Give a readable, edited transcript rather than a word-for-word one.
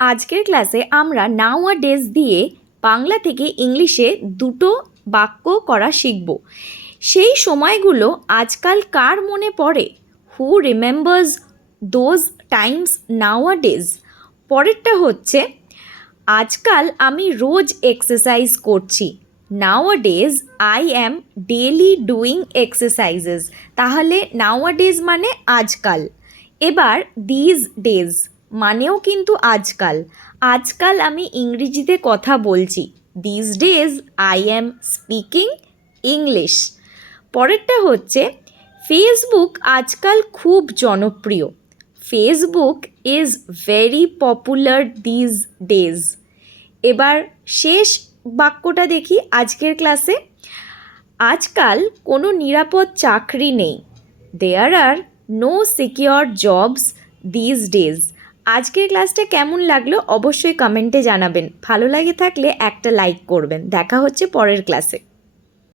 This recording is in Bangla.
আজকের ক্লাসে আমরা নাও আ ডেজ দিয়ে বাংলা থেকে ইংলিশে দুটো বাক্য করা শিখব। সেই সময়গুলো আজকাল কার মনে পড়ে? Who remembers those times nowadays? পরেরটা হচ্ছে আজকাল আমি রোজ এক্সারসাইজ করছি। Nowadays I am daily doing exercises. তাহলে নাও আ ডেজ মানে আজকাল। এবার দিজ ডেজ মানেও কিন্তু আজকাল। আজকাল আমি ইংরেজিতে কথা বলছি। These days I am speaking English. পরেরটা হচ্ছে ফেসবুক আজকাল খুব জনপ্রিয়। Facebook is very popular these days. এবার শেষ বাক্যটা দেখি আজকের ক্লাসে। আজকাল কোনো নিরাপদ চাকরি নেই। There are no secure jobs these days. আজকের ক্লাসটা কেমন লাগলো অবশ্যই কমেন্টে জানাবেন। ভালো লাগে থাকলে একটা লাইক করবেন। দেখা হচ্ছে পরের ক্লাসে।